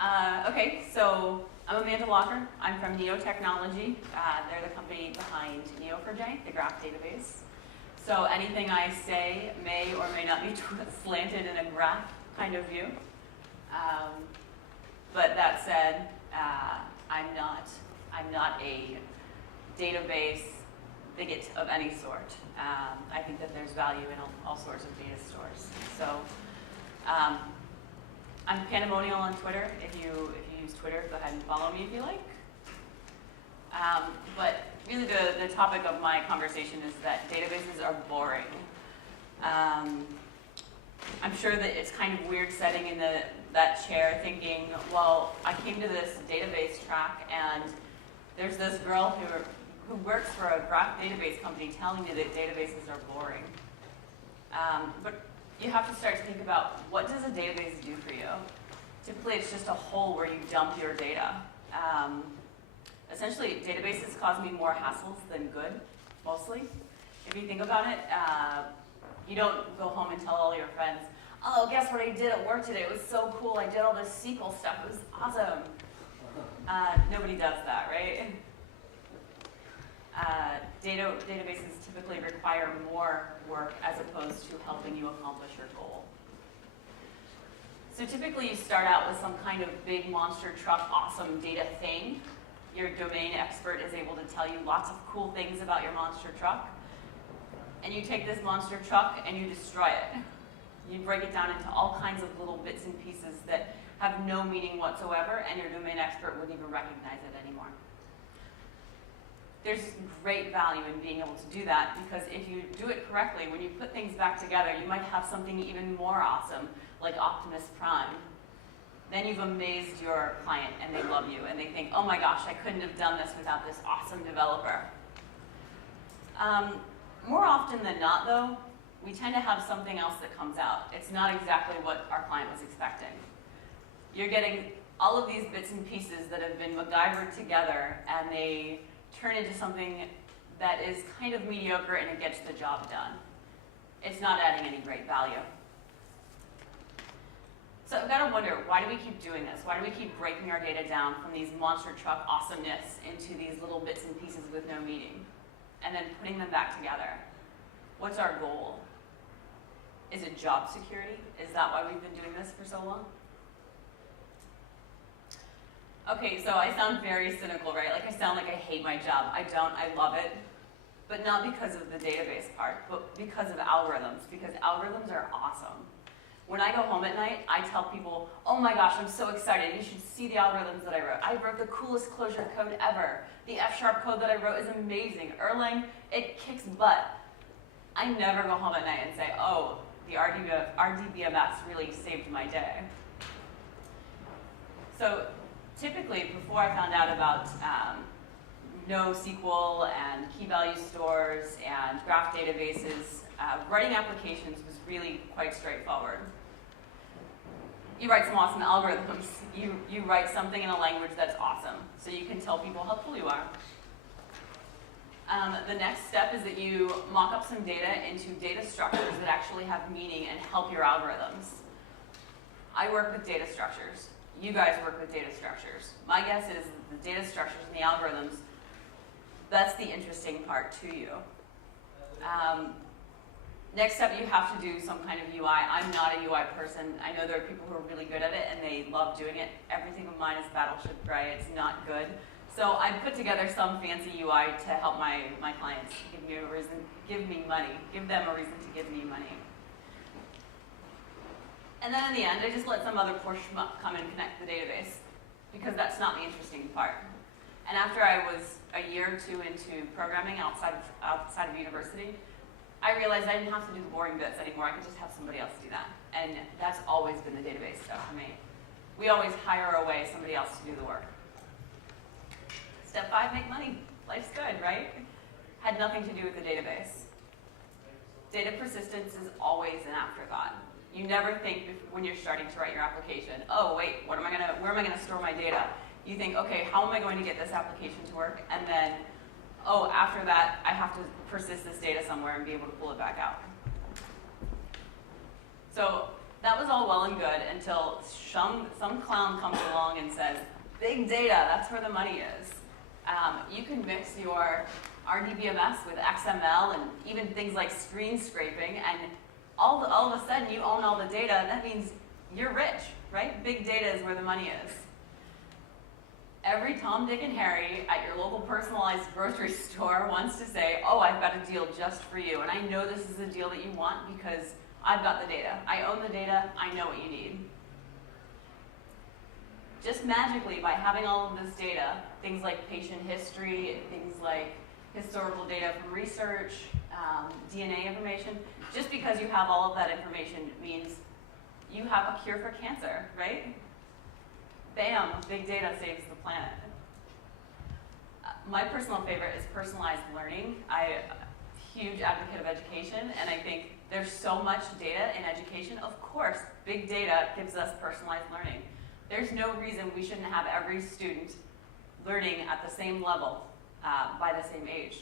Okay, so I'm Amanda Laucher. I'm from Neo Technology. They're the company behind Neo4j, the graph database. So anything I say may or may not be slanted in a graph kind of view. But that said, I'm not a database bigot of any sort. I think that there's value in all sorts of data stores. So I'm Pandemonial on Twitter. If you use Twitter, go ahead and follow me if you like. But really the topic of my conversation is that databases are boring. I'm sure that it's kind of weird sitting in that chair thinking, well, I came to this database track and there's this girl who works for a graph database company telling me that databases are boring. But you have to start to think about, what does a database do for you? Typically, it's just a hole where you dump your data. Essentially, databases cause me more hassles than good, mostly. If you think about it, you don't go home and tell all your friends, oh, guess what I did at work today? It was so cool. I did all this SQL stuff. It was awesome. Nobody does that, right? Databases typically require more work as opposed to helping you accomplish your goal. So typically you start out with some kind of big monster truck awesome data thing. Your domain expert is able to tell you lots of cool things about your monster truck. And you take this monster truck and you destroy it. You break it down into all kinds of little bits and pieces that have no meaning whatsoever, and your domain expert wouldn't even recognize it anymore. There's great value in being able to do that, because if you do it correctly, when you put things back together, you might have something even more awesome, like Optimus Prime. Then you've amazed your client, and they love you, and they think, oh my gosh, I couldn't have done this without this awesome developer. More often than not, though, we tend to have something else that comes out. It's not exactly what our client was expecting. You're getting all of these bits and pieces that have been MacGyvered together, and they turn into something that is kind of mediocre and it gets the job done. It's not adding any great value. So I've got to wonder, why do we keep doing this? Why do we keep breaking our data down from these monster truck awesomeness into these little bits and pieces with no meaning, and then putting them back together? What's our goal? Is it job security? Is that why we've been doing this for so long? Okay, so I sound very cynical, right? Like I sound like I hate my job. I don't, I love it. But not because of the database part, but because of algorithms, because algorithms are awesome. When I go home at night, I tell people, oh my gosh, I'm so excited. You should see the algorithms that I wrote. I wrote the coolest Clojure code ever. The F# code that I wrote is amazing. Erlang, it kicks butt. I never go home at night and say, oh, the RDBMS really saved my day. So typically, before I found out about NoSQL and key value stores and graph databases, writing applications was really quite straightforward. You write some awesome algorithms. You write something in a language that's awesome, so you can tell people how cool you are. The next step is that you mock up some data into data structures that actually have meaning and help your algorithms. I work with data structures. You guys work with data structures. My guess is the data structures and the algorithms, that's the interesting part to you. Next step, you have to do some kind of UI. I'm not a UI person. I know there are people who are really good at it and they love doing it. Everything of mine is battleship gray. It's not good. So I put together some fancy UI to help my clients give me a reason, give me money, give them a reason to give me money. And then in the end, I just let some other poor schmuck come and connect the database, because that's not the interesting part. And after I was a year or two into programming outside of university, I realized I didn't have to do the boring bits anymore. I could just have somebody else do that. And that's always been the database stuff for me. We always hire away somebody else to do the work. Step 5, make money. Life's good, right? Had nothing to do with the database. Data persistence is always an afterthought. You never think when you're starting to write your application, oh wait, where am I gonna store my data? You think, okay, how am I going to get this application to work? And then, oh, after that, I have to persist this data somewhere and be able to pull it back out. So That was all well and good until some clown comes along and says, big data, that's where the money is. You can mix your RDBMS with XML and even things like screen scraping, and all of a sudden you own all the data. That means you're rich, right? Big data is where the money is. Every Tom, Dick, and Harry at your local personalized grocery store wants to say, oh, I've got a deal just for you, and I know this is a deal that you want because I've got the data. I own the data. I know what you need. Just magically, by having all of this data, things like patient history, things like historical data from research, DNA information, just because you have all of that information means you have a cure for cancer, right? Bam, big data saves the planet. My personal favorite is personalized learning. I'm a huge advocate of education, and I think there's so much data in education. Of course, big data gives us personalized learning. There's no reason we shouldn't have every student learning at the same level by the same age.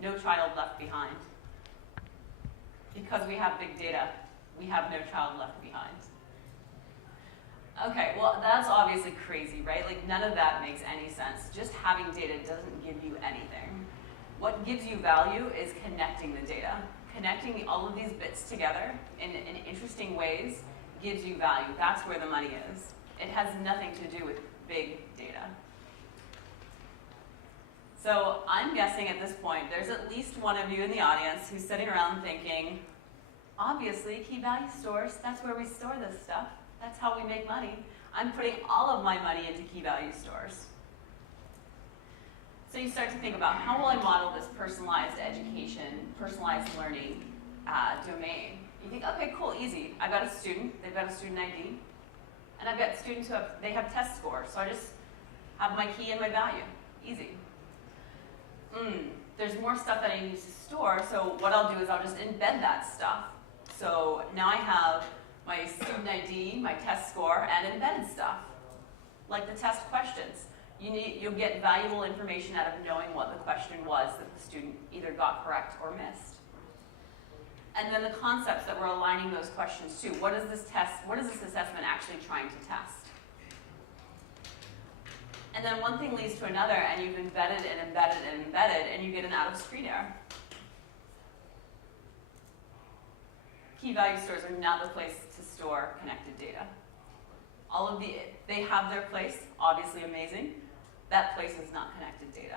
No child left behind. Because we have big data, we have no child left behind. Okay, well, that's obviously crazy, right? Like, none of that makes any sense. Just having data doesn't give you anything. What gives you value is connecting the data. Connecting all of these bits together in interesting ways gives you value. That's where the money is. It has nothing to do with big data. So I'm guessing at this point, there's at least one of you in the audience who's sitting around thinking, obviously, key value stores, that's where we store this stuff. That's how we make money. I'm putting all of my money into key value stores. So you start to think about, how will I model this personalized education, personalized learning domain? You think, okay, cool, easy. I've got a student, they've got a student ID, and I've got students who have test scores, so I just have my key and my value. Easy. There's more stuff that I need to store, so what I'll do is I'll just embed that stuff. So now I have my student ID, my test score, and embedded stuff, like the test questions. You'll get valuable information out of knowing what the question was that the student either got correct or missed. And then the concepts that we're aligning those questions to. What is this assessment actually trying to test? And then one thing leads to another, and you've embedded and embedded and embedded, and you get an out-of-screen error. Key value stores are not the place to store connected data. They have their place, obviously amazing. That place is not connected data.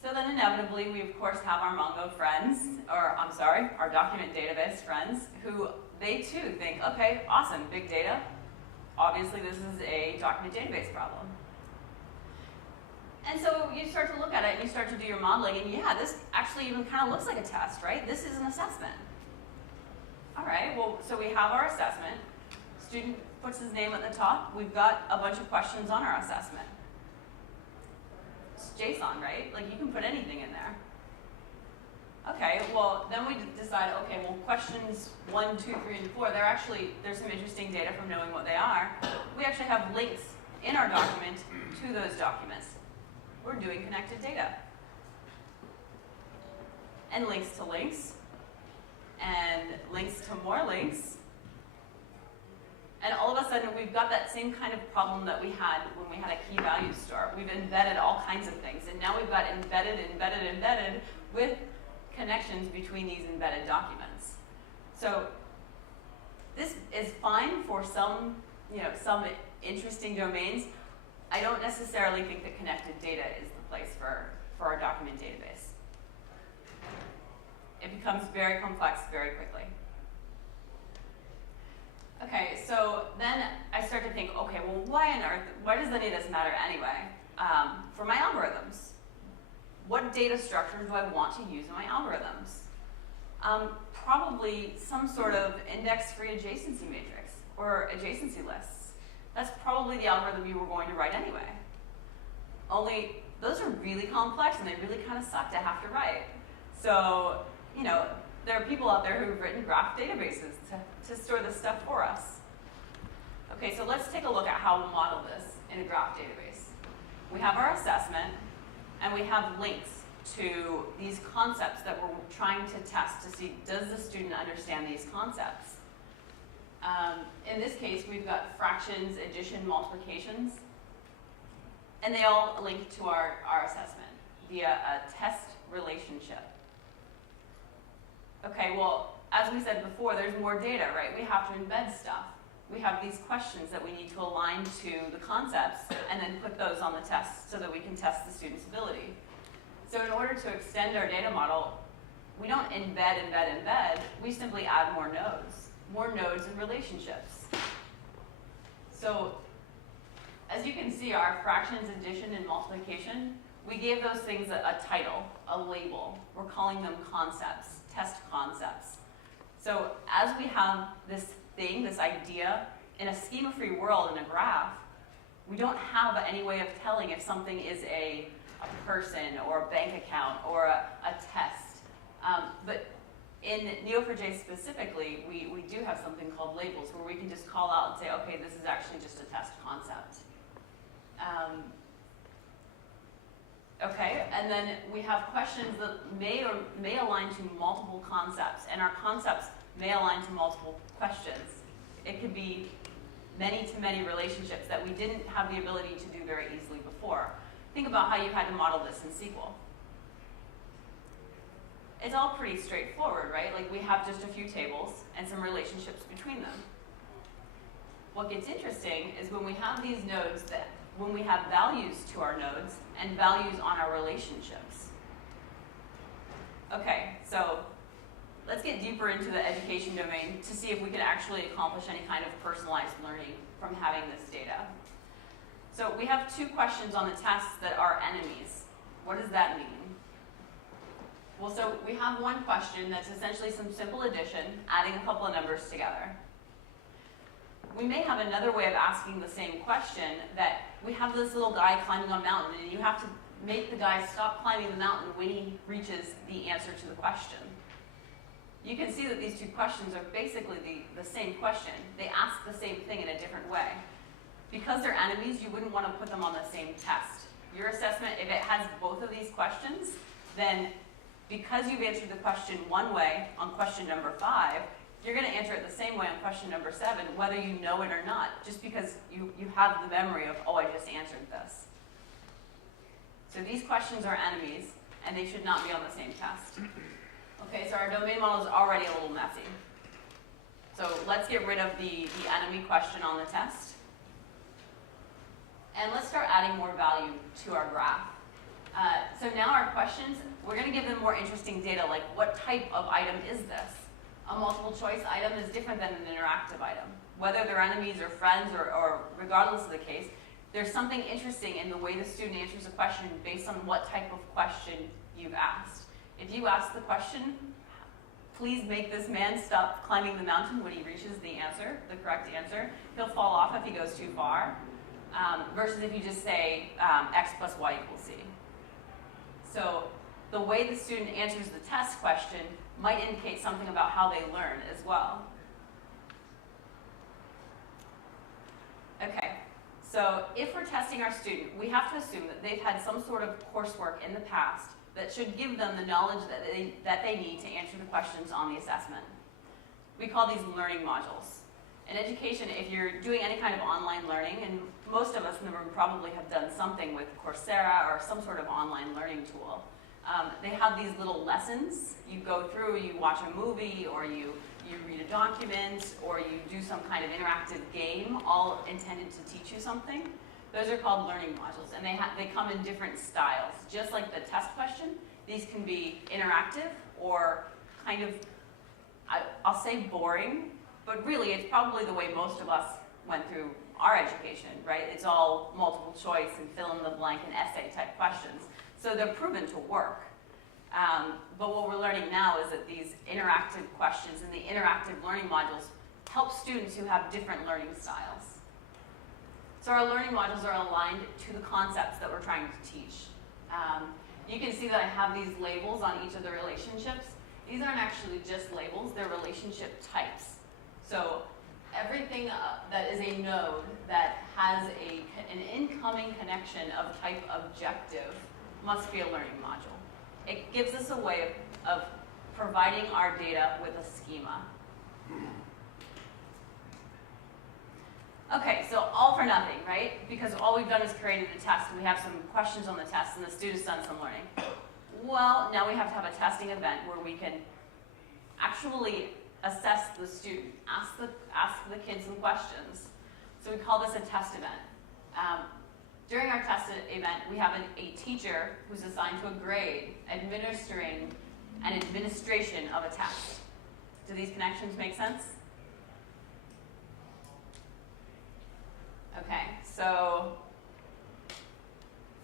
So then inevitably, we of course have our Mongo friends, our document database friends, who they too think, okay, awesome, big data. Obviously, this is a document database problem. And so you start to look at it and you start to do your modeling, and yeah, this actually even kind of looks like a test, right? This is an assessment. All right, well, so we have our assessment. Student puts his name at the top. We've got a bunch of questions on our assessment. It's JSON, right? Like, you can put anything in there. Okay, well, then we decide, okay, well, questions 1, 2, 3, and 4, there's some interesting data from knowing what they are. We actually have links in our document to those documents. We're doing connected data. And links to links, and links to more links. And all of a sudden, we've got that same kind of problem that we had when we had a key value store. We've embedded all kinds of things, and now we've got embedded with connections between these embedded documents. So this is fine for some interesting domains. I don't necessarily think that connected data is the place for our document database. It becomes very complex very quickly. Okay, so then I start to think, okay, well, why does any of this matter anyway? For my algorithms. What data structure do I want to use in my algorithms? Probably some sort of index-free adjacency matrix or adjacency lists. That's probably the algorithm you were going to write anyway. Only those are really complex and they really kind of suck to have to write. So, there are people out there who've written graph databases to store this stuff for us. Okay, so let's take a look at how we'll model this in a graph database. We have our assessment, and we have links to these concepts that we're trying to test to see, does the student understand these concepts? In this case, we've got fractions, addition, multiplications, and they all link to our assessment via a test relationship. Okay, well, as we said before, there's more data, right? We have to embed stuff. We have these questions that we need to align to the concepts and then put those on the test so that we can test the student's ability. So in order to extend our data model, we don't embed, we simply add more nodes and relationships. So as you can see, our fractions, addition, and multiplication, we gave those things a title, a label. We're calling them concepts, test concepts. So as we have this thing, this idea, in a schema-free world, in a graph, we don't have any way of telling if something is a person or a bank account or a test. But in Neo4j specifically, we do have something called labels where we can just call out and say, okay, this is actually just a test concept. Okay, and then we have questions that may align to multiple concepts, and our concepts may align to multiple questions. It could be many-to-many relationships that we didn't have the ability to do very easily before. Think about how you had to model this in SQL. It's all pretty straightforward, right? Like we have just a few tables and some relationships between them. What gets interesting is when we have these nodes, when we have values to our nodes and values on our relationships. Okay, so let's get deeper into the education domain to see if we can actually accomplish any kind of personalized learning from having this data. So we have two questions on the test that are enemies. What does that mean? Well, so we have one question that's essentially some simple addition, adding a couple of numbers together. We may have another way of asking the same question that we have this little guy climbing on a mountain, and you have to make the guy stop climbing the mountain when he reaches the answer to the question. You can see that these two questions are basically the same question. They ask the same thing in a different way. Because they're enemies, you wouldn't want to put them on the same test. Your assessment, if it has both of these questions, then because you've answered the question one way on question number 5, you're going to answer it the same way on question number 7, whether you know it or not, just because you have the memory of, oh, I just answered this. So these questions are enemies, and they should not be on the same test. Okay, so our domain model is already a little messy. So let's get rid of the enemy question on the test. And let's start adding more value to our graph. So now our questions, we're going to give them more interesting data, like what type of item is this? A multiple choice item is different than an interactive item. Whether they're enemies or friends or regardless of the case, there's something interesting in the way the student answers a question based on what type of question you've asked. If you ask the question, please make this man stop climbing the mountain when he reaches the answer, the correct answer, he'll fall off if he goes too far, versus if you just say x plus y equals z. So the way the student answers the test question might indicate something about how they learn as well. Okay, so if we're testing our student, we have to assume that they've had some sort of coursework in the past that should give them the knowledge that they need to answer the questions on the assessment. We call these learning modules. In education, if you're doing any kind of online learning, and most of us in the room probably have done something with Coursera or some sort of online learning tool, they have these little lessons. You go through, you watch a movie, or you read a document, or you do some kind of interactive game, all intended to teach you something. Those are called learning modules, and they come in different styles. Just like the test question, these can be interactive or kind of, I'll say boring, but really it's probably the way most of us went through our education, right? It's all multiple choice and fill in the blank and essay type questions. So they're proven to work. But what we're learning now is that these interactive questions and the interactive learning modules help students who have different learning styles. So our learning modules are aligned to the concepts that we're trying to teach. You can see that I have these labels on each of the relationships. These aren't actually just labels, they're relationship types. So everything that is a node that has an incoming connection of type objective must be a learning module. It gives us a way of providing our data with a schema. Okay, so all for nothing, right? Because all we've done is created a test, and we have some questions on the test, and the student's done some learning. Well, now we have to have a testing event where we can actually assess the student, ask the kids some questions. So we call this a test event. During our test event, we have a teacher who's assigned to a grade, administering an administration of a test. Do these connections make sense? Okay, so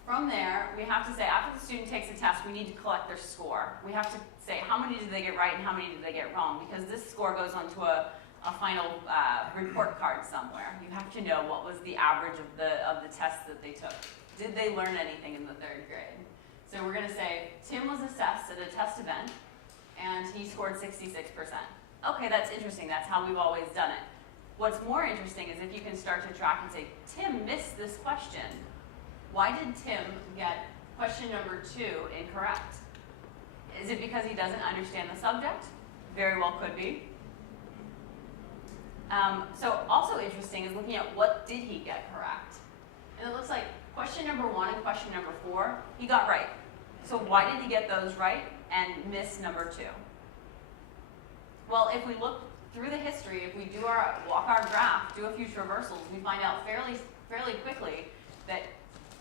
from there, we have to say, after the student takes a test, we need to collect their score. We have to say how many did they get right and how many did they get wrong, because this score goes onto a final report card somewhere. You have to know what was the average of the tests that they took. Did they learn anything in the 3rd grade? So we're going to say, Tim was assessed at a test event, and he scored 66%. Okay, that's interesting. That's how we've always done it. What's more interesting is if you can start to track and say, Tim missed this question. Why did Tim get question number 2 incorrect? Is it because he doesn't understand the subject? Very well could be. So also interesting is looking at what did he get correct. And it looks like question number 1 and question number 4, he got right. So why did he get those right and miss number 2? Well, if we look through the history, if we walk our graph, do a few traversals, we find out fairly quickly that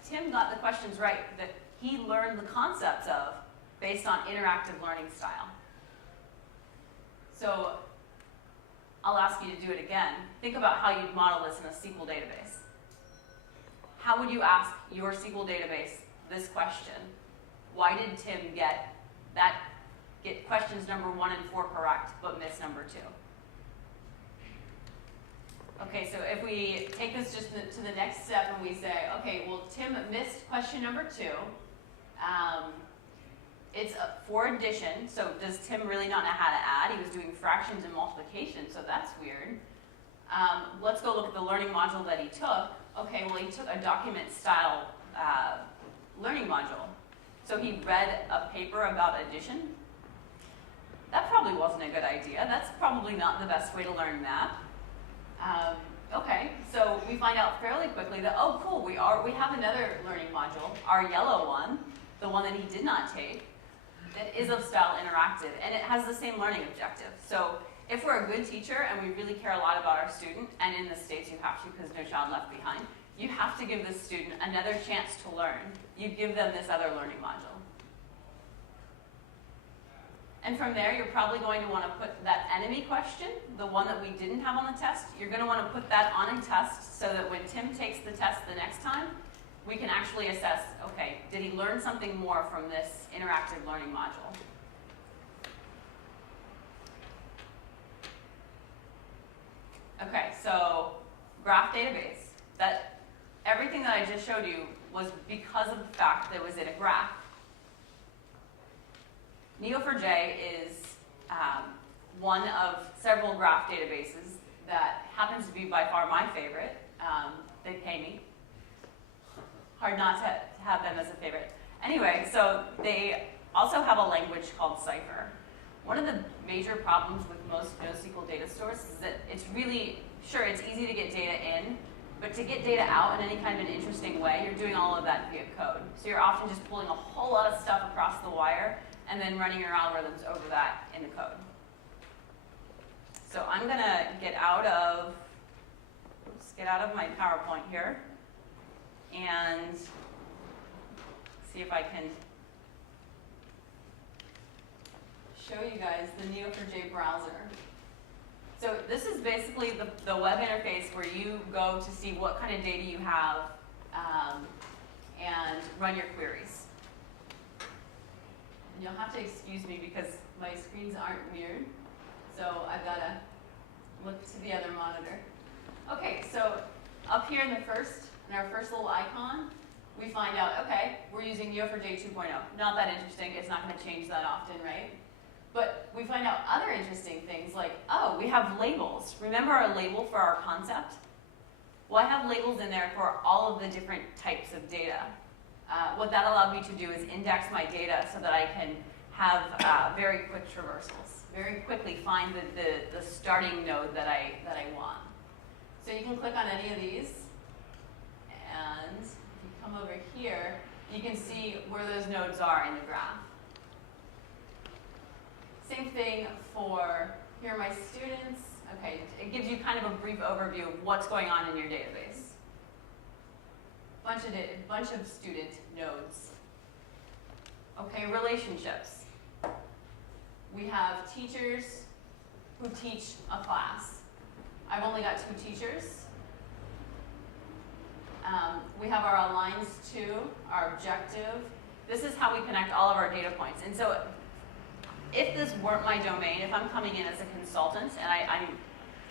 Tim got the questions right that he learned the concepts of based on interactive learning style. So I'll ask you to do it again. Think about how you'd model this in a SQL database. How would you ask your SQL database this question? Why did Tim get questions number 1 and 4 correct, but miss number 2? Okay, so if we take this just to the next step and we say, okay, well, Tim missed question number 2. It's for addition, so does Tim really not know how to add? He was doing fractions and multiplication, so that's weird. Let's go look at the learning module that he took. Okay, well, he took a document style learning module. So he read a paper about addition. That probably wasn't a good idea. That's probably not the best way to learn math. Okay, so we find out fairly quickly that, oh, cool, we have another learning module, our yellow one, the one that he did not take, that is of style interactive, and it has the same learning objective. So if we're a good teacher and we really care a lot about our student, and in the States you have to because no child left behind, you have to give this student another chance to learn. You give them this other learning module. And from there, you're probably going to want to put that enemy question, the one that we didn't have on the test, you're going to want to put that on a test so that when Tim takes the test the next time, we can actually assess, okay, did he learn something more from this interactive learning module? Okay, so graph database. Everything that I just showed you was because of the fact that it was in a graph. Neo4j is one of several graph databases that happens to be by far my favorite. They pay me. Hard not to have them as a favorite. Anyway, so they also have a language called Cipher. One of the major problems with most NoSQL data stores is that it's really, sure, it's easy to get data in, but to get data out in any kind of an interesting way, you're doing all of that via code. So you're often just pulling a whole lot of stuff across the wire and then running your algorithms over that in the code. So I'm gonna get out of my PowerPoint here and see if I can show you guys the Neo4j browser. So this is basically the web interface where you go to see what kind of data you have and run your queries. And you'll have to excuse me because my screens aren't mirrored, so I've got to look to the other monitor. Okay, so up here in our first little icon, we find out, okay, we're using Neo4j 2.0. Not that interesting, it's not going to change that often, right? But we find out other interesting things like, oh, we have labels. Remember our label for our concept? Well, I have labels in there for all of the different types of data. What that allowed me to do is index my data so that I can have very quick traversals, very quickly find the starting node that I want. So you can click on any of these, and if you come over here, you can see where those nodes are in the graph. Same thing for, here are my students. Okay, it gives you kind of a brief overview of what's going on in your database. Bunch of student nodes. Okay, relationships. We have teachers who teach a class. I've only got 2 teachers. We have our aligns to, our objective. This is how we connect all of our data points. And so if this weren't my domain, if I'm coming in as a consultant, and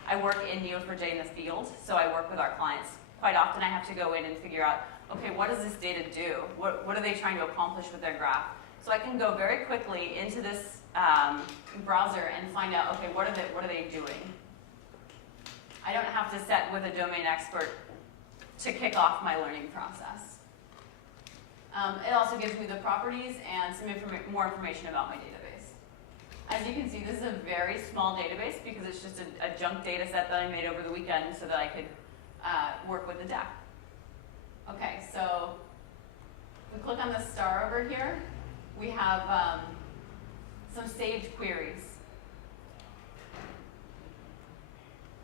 I work in Neo4j in the field, so I work with our clients, quite often I have to go in and figure out, okay, what does this data do? What are they trying to accomplish with their graph? So I can go very quickly into this browser and find out, okay, what are they doing? I don't have to set with a domain expert to kick off my learning process. It also gives me the properties and some more information about my database. As you can see, this is a very small database because it's just a junk data set that I made over the weekend so that I could work with the DAC. Okay, so we click on the star over here. We have some saved queries.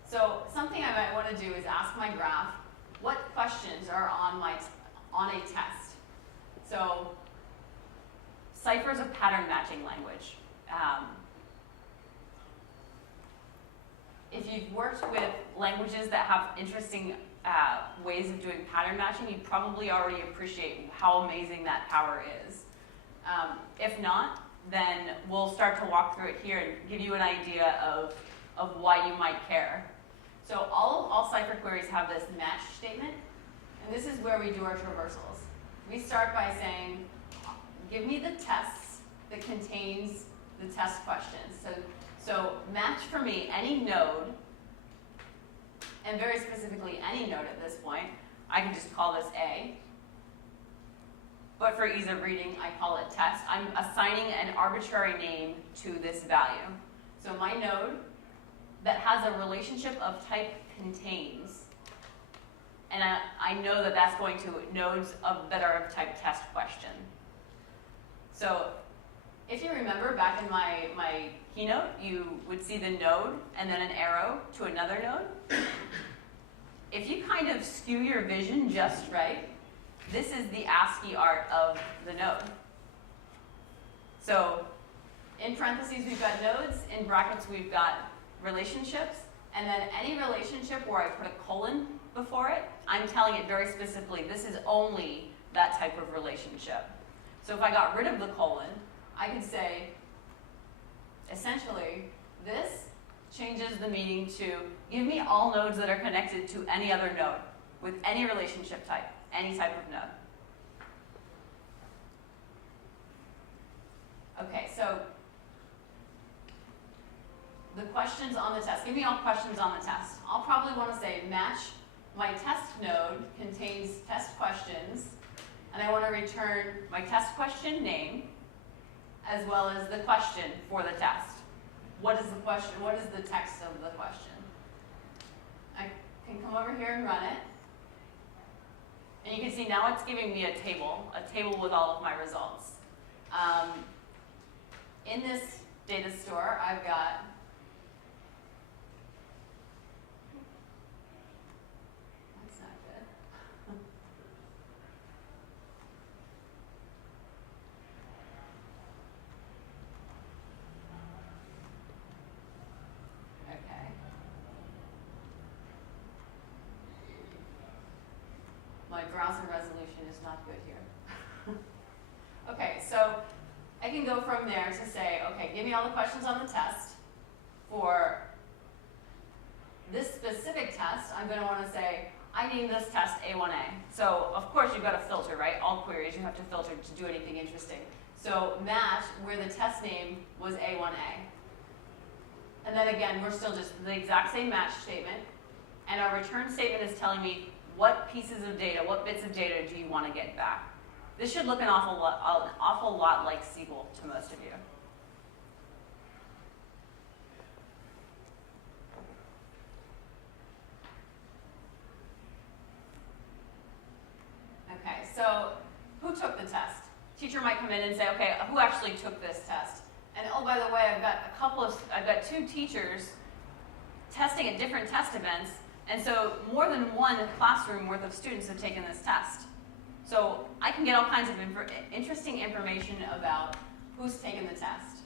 So something I might want to do is ask my graph, what questions are on a test? So Cipher is a pattern matching language. If you've worked with languages that have interesting ways of doing pattern matching, you probably already appreciate how amazing that power is. If not, then we'll start to walk through it here and give you an idea of why you might care. So all Cipher queries have this match statement, and this is where we do our traversals. We start by saying, give me the tests that contains the test questions. So match for me any node, and very specifically any node at this point. I can just call this A. But for ease of reading, I call it test. I'm assigning an arbitrary name to this value. So my node that has a relationship of type contains, and I know that that's going to nodes that are of type test question. So if you remember back in my keynote, you would see the node and then an arrow to another node. If you kind of skew your vision just right, this is the ASCII art of the node. So in parentheses, we've got nodes. In brackets, we've got relationships. And then any relationship where I put a colon before it, I'm telling it very specifically, this is only that type of relationship. So if I got rid of the colon, I could say, essentially, this changes the meaning to give me all nodes that are connected to any other node with any relationship type, any type of node. Okay, so the questions on the test, give me all questions on the test. I'll probably want to say match my test node contains test questions, and I want to return my test question name as well as the question for the test. What is the question? What is the text of the question? I can come over here and run it. And you can see now it's giving me a table with all of my results. In this data store, I've got that's not good. Okay. My browser resolution is not good here. Okay, so I can go from there to say, okay, give me all the questions on the test. For this specific test, I'm going to want to say, I name this test A1A. So, of course, you've got to filter, right? All queries, you have to filter to do anything interesting. So, match where the test name was A1A. And then again, we're still just the exact same match statement. And our return statement is telling me what pieces of data, what bits of data do you want to get back. This should look an awful lot like SQL to most of you. took the test? Teacher might come in and say, okay, who actually took this test? And oh, by the way, I've got 2 teachers testing at different test events, and so more than one classroom worth of students have taken this test. So I can get all kinds of interesting information about who's taken the test.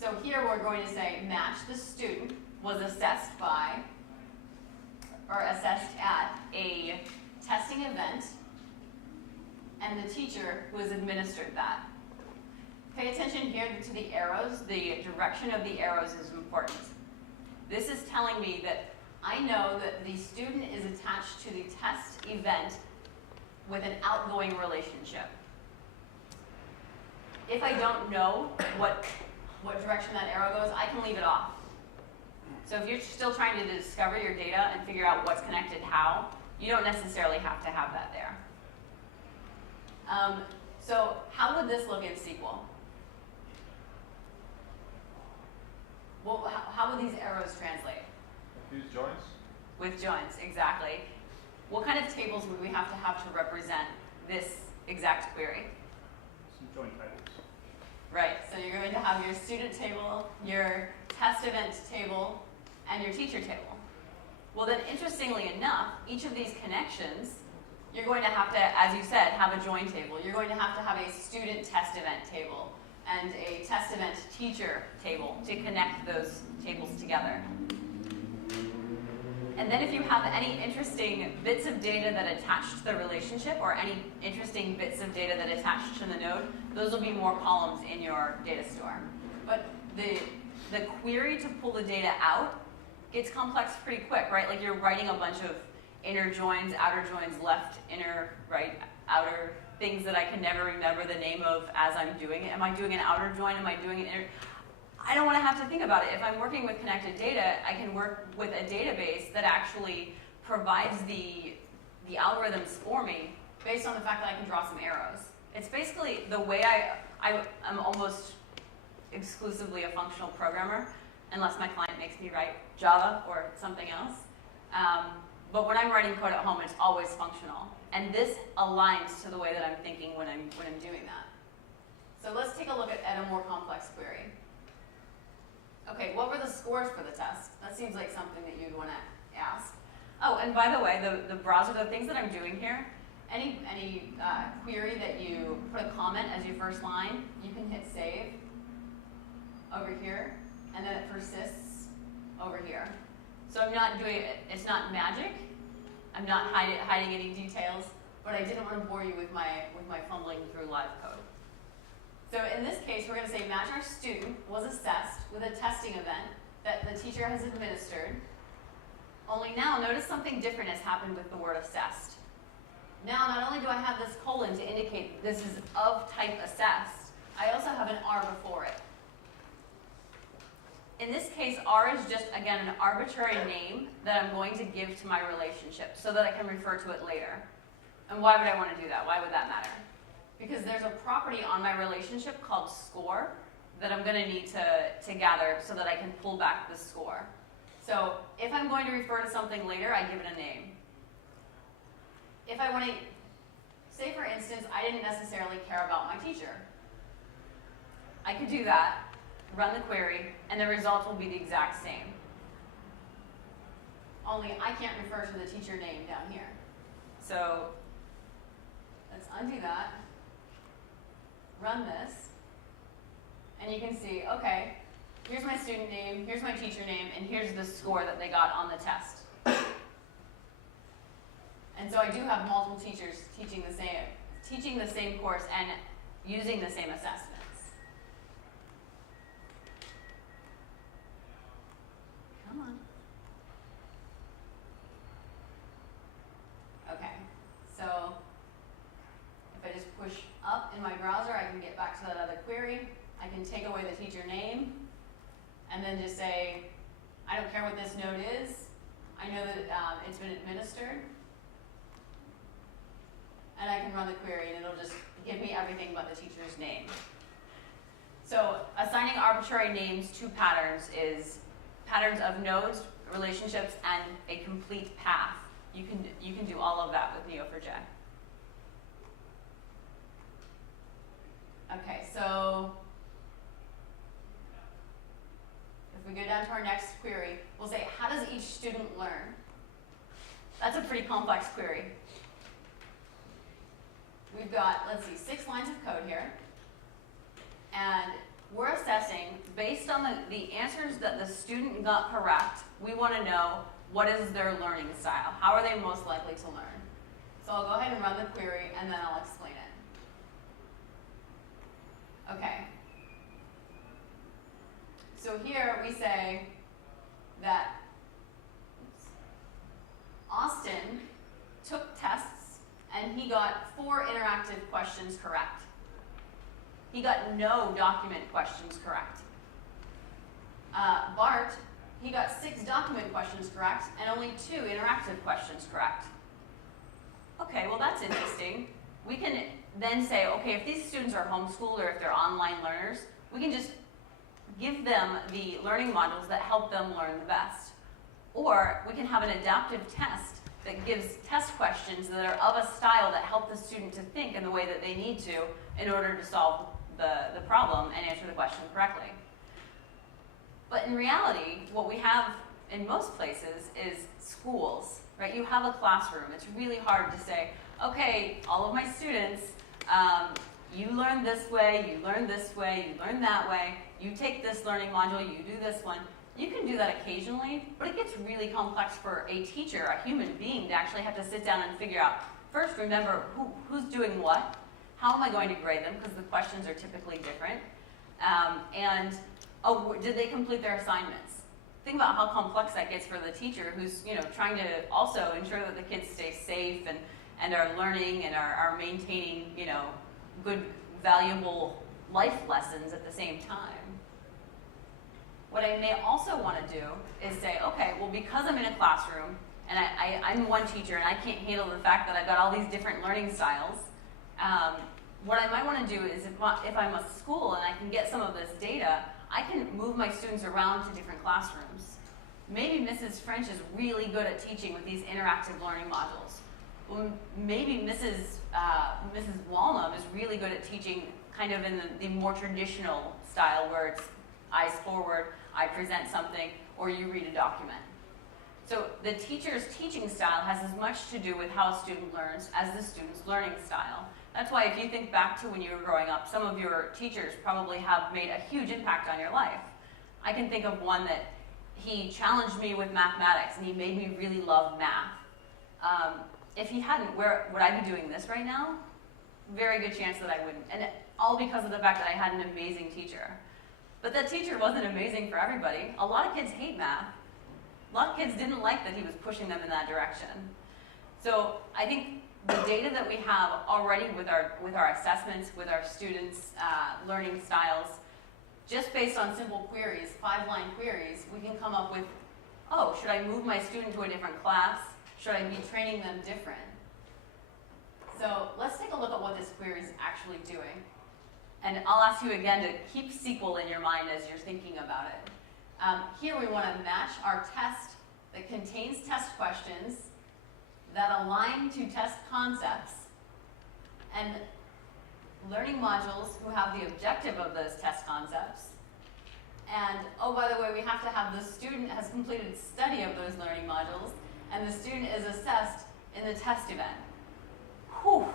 So here we're going to say match the student was assessed by, or assessed at a testing event, and the teacher who has administered that. Pay attention here to the arrows. The direction of the arrows is important. This is telling me that I know that the student is attached to the test event with an outgoing relationship. If I don't know what direction that arrow goes, I can leave it off. So if you're still trying to discover your data and figure out what's connected how, you don't necessarily have to have that there. So how would this look in SQL? Well, how would these arrows translate? Use joins? With joins, exactly. What kind of tables would we have to represent this exact query? Some join titles. Right, so you're going to have your student table, your test event table, and your teacher table. Well then, interestingly enough, each of these connections, you're going to have to, as you said, have a join table. You're going to have a student test event table and a test event teacher table to connect those tables together. And then if you have any interesting bits of data that attach to the relationship or any interesting bits of data that attach to the node, those will be more columns in your data store. But the query to pull the data out gets complex pretty quick, right? Like you're writing a bunch of inner joins, outer joins, left, inner, right, outer, things that I can never remember the name of as I'm doing it. Am I doing an outer join? Am I doing an inner? I don't want to have to think about it. If I'm working with connected data, I can work with a database that actually provides the algorithms for me based on the fact that I can draw some arrows. It's basically the way I'm almost exclusively a functional programmer, unless my client makes me write Java or something else. But when I'm writing code at home, it's always functional. And this aligns to the way that I'm thinking when I'm doing that. So let's take a look at a more complex query. Okay, what were the scores for the test? That seems like something that you'd want to ask. Oh, and by the way, the browser, the things that I'm doing here, any query that you put a comment as your first line, you can hit save over here, and then it persists over here. So I'm not doing it, it's not magic. I'm not hiding any details, but I didn't want to bore you with my fumbling through live code. So in this case, we're going to say match our student was assessed with a testing event that the teacher has administered. Only now, notice something different has happened with the word assessed. Now, not only do I have this colon to indicate this is of type assessed, I also have an R before it. In this case, R is just, again, an arbitrary name that I'm going to give to my relationship so that I can refer to it later. And why would I want to do that? Why would that matter? Because there's a property on my relationship called score that I'm going to need to gather so that I can pull back the score. So if I'm going to refer to something later, I give it a name. If I want to, say for instance, I didn't necessarily care about my teacher. I could do that, run the query, and the result will be the exact same. Only I can't refer to the teacher name down here. So let's undo that, run this, and you can see, okay, here's my student name, here's my teacher name, and here's the score that they got on the test. And so I do have multiple teachers teaching the same course and using the same assessments. Come on. Okay, so if I just push up in my browser, I can get back to that other query. I can take away the teacher name and then just say, I don't care what this node is. I know that it's been administered. And I can run the query and it'll just give me everything but the teacher's name. So assigning arbitrary names to patterns is patterns of nodes, relationships, and a complete path. You can do all of that with Neo4j. Okay, so if we go down to our next query, we'll say, how does each student learn? That's a pretty complex query. We've got, let's see, 6 lines of code here. And we're assessing, based on the answers that the student got correct, we want to know what is their learning style. How are they most likely to learn? So I'll go ahead and run the query, and then I'll explain it. Okay. So here we say that Austin took tests, and he got 4 interactive questions correct. He got no document questions correct. Bart, he got 6 document questions correct and only 2 interactive questions correct. Okay, well that's interesting. We can then say, okay, if these students are homeschooled or if they're online learners, we can just give them the learning modules that help them learn the best. Or we can have an adaptive test that gives test questions that are of a style that help the student to think in the way that they need to in order to solve the problem and answer the question correctly. But in reality, what we have in most places is schools, right? You have a classroom. It's really hard to say, okay, all of my students, you learn this way, you learn this way, you learn that way, you take this learning module, you do this one. You can do that occasionally, but it gets really complex for a teacher, a human being, to actually have to sit down and figure out, first remember who's doing what, how am I going to grade them, because the questions are typically different, and did they complete their assignments? Think about how complex that gets for the teacher who's trying to also ensure that the kids stay safe and are learning and are maintaining good, valuable life lessons at the same time. What I may also want to do is say, okay, well, because I'm in a classroom and I'm one teacher and I can't handle the fact that I've got all these different learning styles, what I might want to do is if I'm a school and I can get some of this data, I can move my students around to different classrooms. Maybe Mrs. French is really good at teaching with these interactive learning modules. Well, maybe Mrs. Walnum is really good at teaching kind of in the more traditional style where it's eyes forward, I present something, or you read a document. So the teacher's teaching style has as much to do with how a student learns as the student's learning style. That's why if you think back to when you were growing up, some of your teachers probably have made a huge impact on your life. I can think of one that he challenged me with mathematics and he made me really love math. If he hadn't, would I be doing this right now? Very good chance that I wouldn't. And all because of the fact that I had an amazing teacher. But that teacher wasn't amazing for everybody. A lot of kids hate math. A lot of kids didn't like that he was pushing them in that direction. So I think the data that we have already with our assessments, with our students' learning styles, just based on simple queries, 5-line queries, we can come up with, oh, should I move my student to a different class? Should I be training them different? So let's take a look at what this query is actually doing. And I'll ask you again to keep SQL in your mind as you're thinking about it. Here we want to match our test that contains test questions that align to test concepts and learning modules who have the objective of those test concepts. And, oh, by the way, we have to have the student has completed study of those learning modules and the student is assessed in the test event. Whew,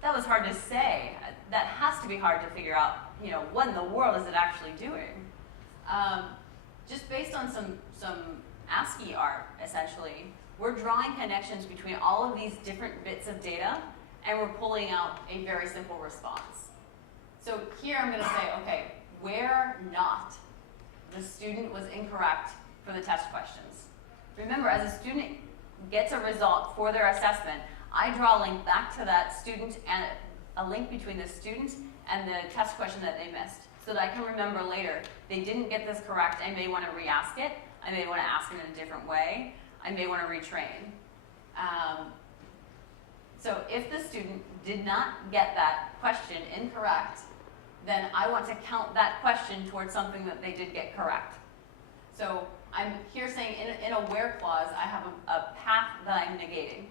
that was hard to say. That has to be hard to figure out, what in the world is it actually doing? Just based on some ASCII art, essentially, we're drawing connections between all of these different bits of data, and we're pulling out a very simple response. So here I'm going to say, okay, where not the student was incorrect for the test questions. Remember, as a student gets a result for their assessment, I draw a link back to that student and a link between the student and the test question that they missed, so that I can remember later, they didn't get this correct, I may want to re-ask it, I may want to ask it in a different way, I may want to retrain. So if the student did not get that question incorrect, then I want to count that question towards something that they did get correct. So I'm here saying in a where clause, I have a path that I'm negating.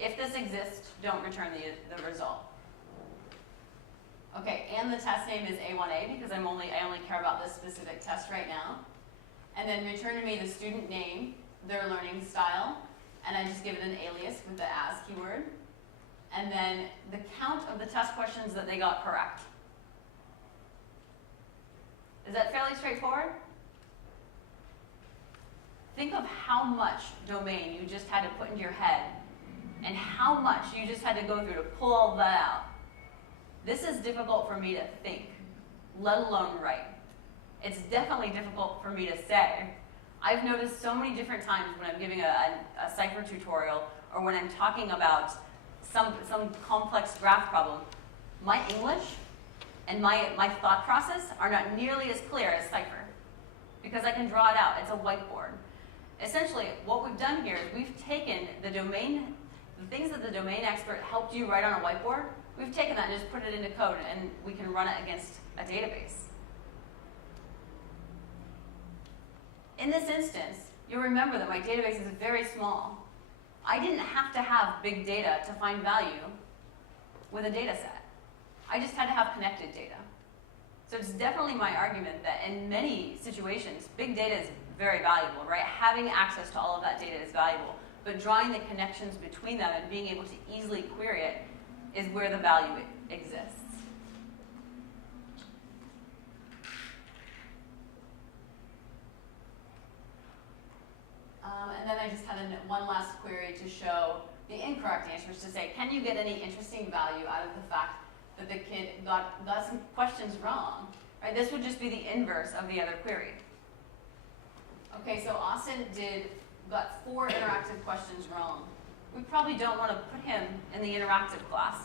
If this exists, don't return the result. Okay, and the test name is A1A because I only care about this specific test right now. And then return to me the student name, their learning style, and I just give it an alias with the as keyword. And then the count of the test questions that they got correct. Is that fairly straightforward? Think of how much domain you just had to put into your head and how much you just had to go through to pull all that out. This is difficult for me to think, let alone write. It's definitely difficult for me to say. I've noticed so many different times when I'm giving a Cipher tutorial or when I'm talking about some complex graph problem, my English and my thought process are not nearly as clear as Cipher because I can draw it out. It's a whiteboard. Essentially, what we've done here is we've taken the things that the domain expert helped you write on a whiteboard, we've taken that and just put it into code and we can run it against a database. In this instance, you'll remember that my database is very small. I didn't have to have big data to find value with a data set. I just had to have connected data. So it's definitely my argument that in many situations, big data is very valuable, right? Having access to all of that data is valuable, but drawing the connections between them and being able to easily query it is where the value exists. And then I just had one last query to show the incorrect answers to say, can you get any interesting value out of the fact that the kid got some questions wrong? Right? This would just be the inverse of the other query. Okay, so Austin got 4 interactive questions wrong. We probably don't want to put him in the interactive class.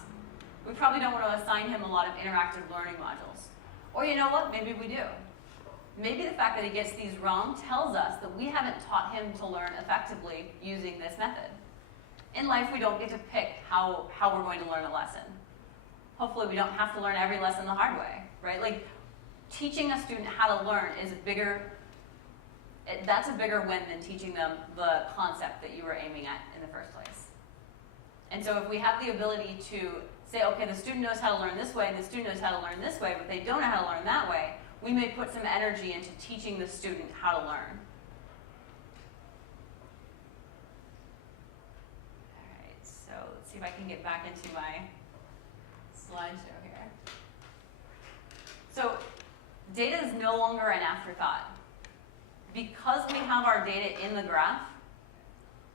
We probably don't want to assign him a lot of interactive learning modules. Or you know what? Maybe we do. Maybe the fact that he gets these wrong tells us that we haven't taught him to learn effectively using this method. In life, we don't get to pick how we're going to learn a lesson. Hopefully, we don't have to learn every lesson the hard way, right? Like, teaching a student how to learn is that's a bigger win than teaching them the concept that you were aiming at in the first place. And so if we have the ability to say, okay, the student knows how to learn this way, and the student knows how to learn this way, but they don't know how to learn that way, we may put some energy into teaching the student how to learn. All right, so let's see if I can get back into my slideshow here. So data is no longer an afterthought. Because we have our data in the graph,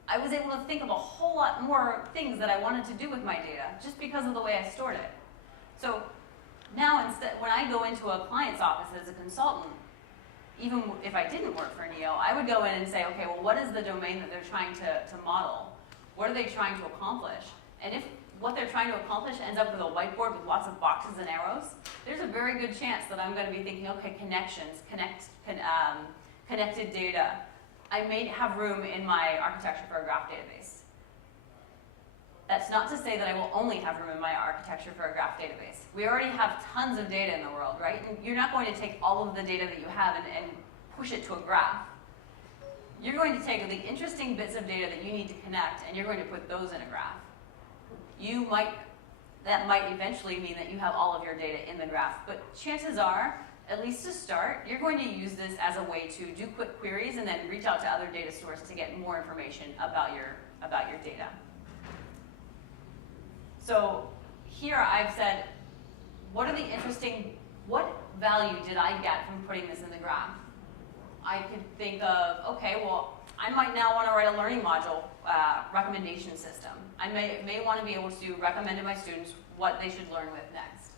I was able to think of a whole lot more things that I wanted to do with my data just because of the way I stored it. So now instead, when I go into a client's office as a consultant, even if I didn't work for Neo, I would go in and say, okay, well, what is the domain that they're trying to model? What are they trying to accomplish? And if what they're trying to accomplish ends up with a whiteboard with lots of boxes and arrows, there's a very good chance that I'm going to be thinking, okay, connections, connected data. I may have room in my architecture for a graph database. That's not to say that I will only have room in my architecture for a graph database. We already have tons of data in the world, right? And you're not going to take all of the data that you have and push it to a graph. You're going to take the interesting bits of data that you need to connect, and you're going to put those in a graph. That might eventually mean that you have all of your data in the graph, but chances are, at least to start, you're going to use this as a way to do quick queries and then reach out to other data stores to get more information about your data. So here I've said, what value did I get from putting this in the graph? I could think of, okay, well, I might now want to write a learning module recommendation system. I may want to be able to recommend to my students what they should learn with next.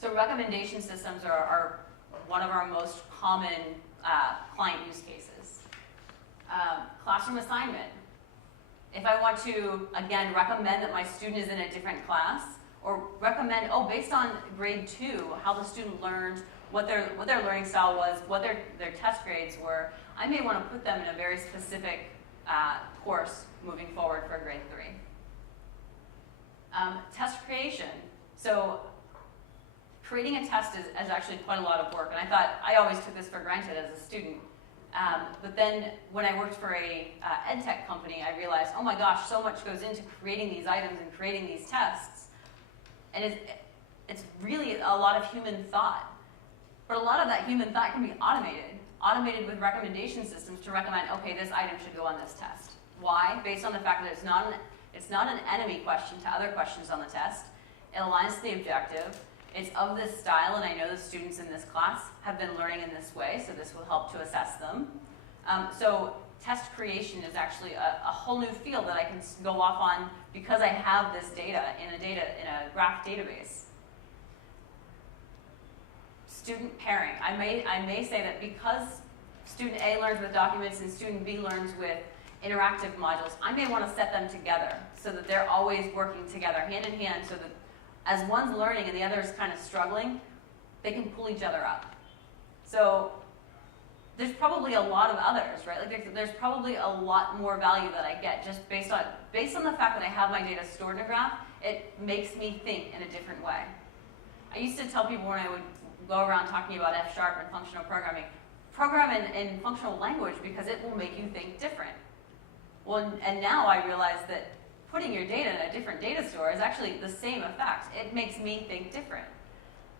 So recommendation systems are one of our most common client use cases. Classroom assignment. If I want to, again, recommend that my student is in a different class, or recommend, based on grade 2, how the student learned, what their learning style was, what their test grades were, I may want to put them in a very specific course moving forward for grade 3. Test creation. So creating a test is actually quite a lot of work, and I always took this for granted as a student. But then when I worked for a ed tech company, I realized, oh my gosh, so much goes into creating these items and creating these tests. And it's really a lot of human thought. But a lot of that human thought can be automated with recommendation systems to recommend, okay, this item should go on this test. Why? Based on the fact that it's not an enemy question to other questions on the test. It aligns to the objective. It's of this style, and I know the students in this class have been learning in this way, so this will help to assess them. So test creation is actually a whole new field that I can go off on because I have this data in a graph database. Student pairing. I may say that because student A learns with documents and student B learns with interactive modules, I may want to set them together so that they're always working together, hand in hand, so that as one's learning and the other is kind of struggling, they can pull each other up. So there's probably a lot of others, right? Like there's probably a lot more value that I get just based on the fact that I have my data stored in a graph. It makes me think in a different way. I used to tell people when I would go around talking about F# and functional programming, program in functional language because it will make you think different. Well, and now I realize that putting your data in a different data store is actually the same effect. It makes me think different.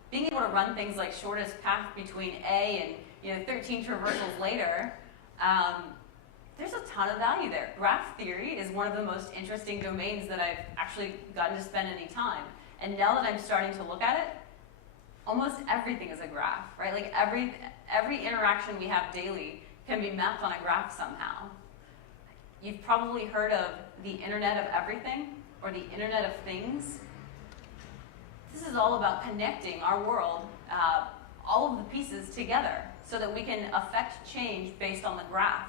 Being able to run things like shortest path between A and 13 traversals later, there's a ton of value there. Graph theory is one of the most interesting domains that I've actually gotten to spend any time. And now that I'm starting to look at it, almost everything is a graph, right? Like every interaction we have daily can be mapped on a graph somehow. You've probably heard of the Internet of Everything or the Internet of Things. This is all about connecting our world, all of the pieces together so that we can affect change based on the graph.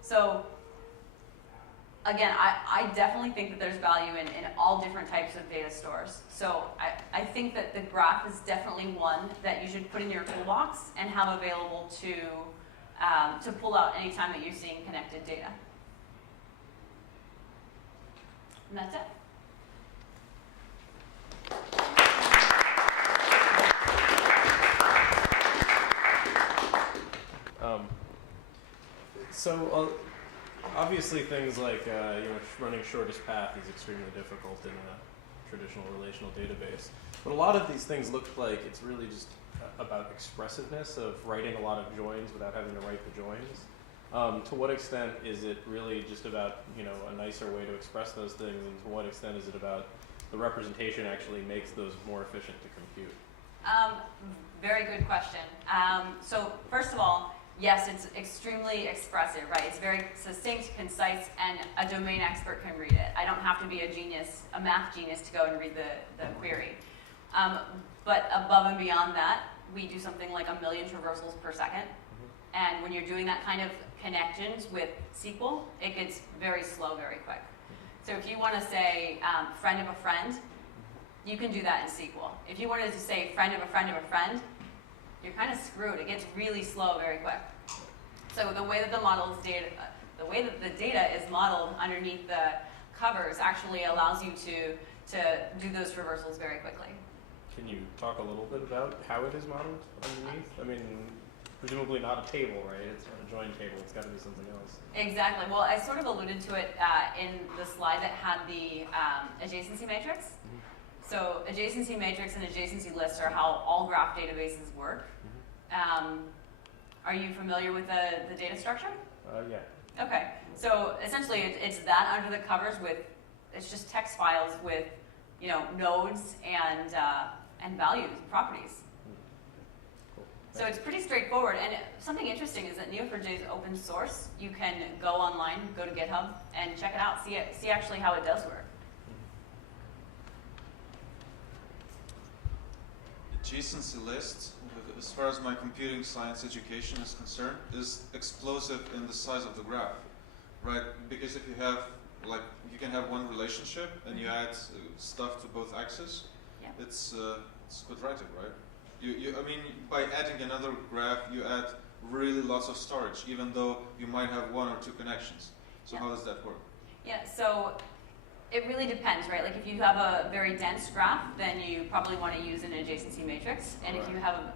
So again, I definitely think that there's value in all different types of data stores. So I think that the graph is definitely one that you should put in your toolbox and have available to pull out anytime that you're seeing connected data. And that's it. So obviously things like running shortest path is extremely difficult in a traditional relational database. But a lot of these things look like it's really just about expressiveness of writing a lot of joins without having to write the joins. To what extent is it really just about a nicer way to express those things, and to what extent is it about the representation actually makes those more efficient to compute? Very good question. So first of all, yes, it's extremely expressive, right? It's very succinct, concise, and a domain expert can read it. I don't have to be a genius, a math genius, to go and read the query. But above and beyond that, we do something like 1 million traversals per second. And when you're doing that kind of connections with SQL, it gets very slow very quick. So if you want to say friend of a friend, you can do that in SQL. If you wanted to say friend of a friend of a friend, you're kind of screwed. It gets really slow very quick. So the way that the way that the data is modeled underneath the covers actually allows you to do those traversals very quickly. Can you talk a little bit about how it is modeled underneath? I mean, presumably not a table, right? It's not a join table. It's got to be something else. Exactly. Well, I sort of alluded to it in the slide that had the adjacency matrix. So adjacency matrix and adjacency lists are how all graph databases work. Are you familiar with the data structure? Yeah. Okay. So essentially, it's that under the covers with, it's just text files with, nodes and values, properties. Cool. So it's pretty straightforward. And something interesting is that Neo4j is open source. You can go online, go to GitHub, and check it out. See actually how it does work. Adjacency list, as far as my computing science education is concerned, is explosive in the size of the graph, right? Because if you have, you can have one relationship and you add stuff to both axes, Yeah. it's quadratic, right? I mean, by adding another graph, you add really lots of storage, even though you might have one or two connections. So Yeah. how does that work? Yeah, so it really depends, right? Like if you have a very dense graph, then you probably want to use an adjacency matrix. And if you have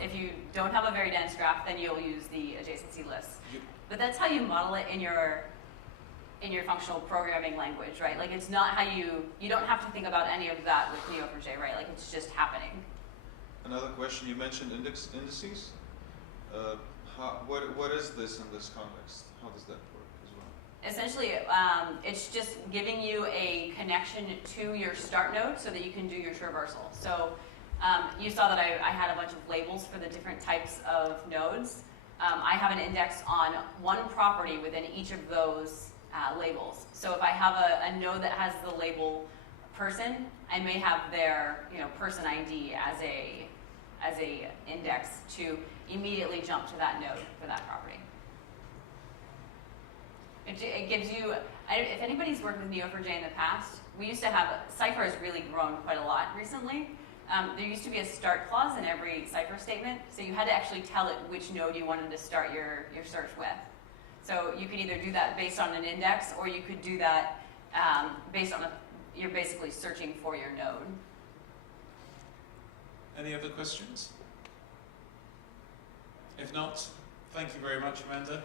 if you don't have a very dense graph, then you'll use the adjacency list. But that's how you model it in your in your functional programming language, right? Like it's not how you don't have to think about any of that with Neo4j, right? Like it's just happening. Another question, you mentioned indices. What is this in this context? How does that work as well? Essentially, it's just giving you a connection to your start node so that you can do your traversal. So you saw that I had a bunch of labels for the different types of nodes. I have an index on one property within each of those labels. So if I have a node that has the label person, I may have their person ID as a index to immediately jump to that node for that property. It gives you, if anybody's worked with Neo4j in the past, we used to have, Cipher has really grown quite a lot recently. There used to be a start clause in every Cipher statement, so you had to actually tell it which node you wanted to start your search with. So you could either do that based on an index, or you could do that based on you're basically searching for your node. Any other questions? If not, thank you very much, Amanda.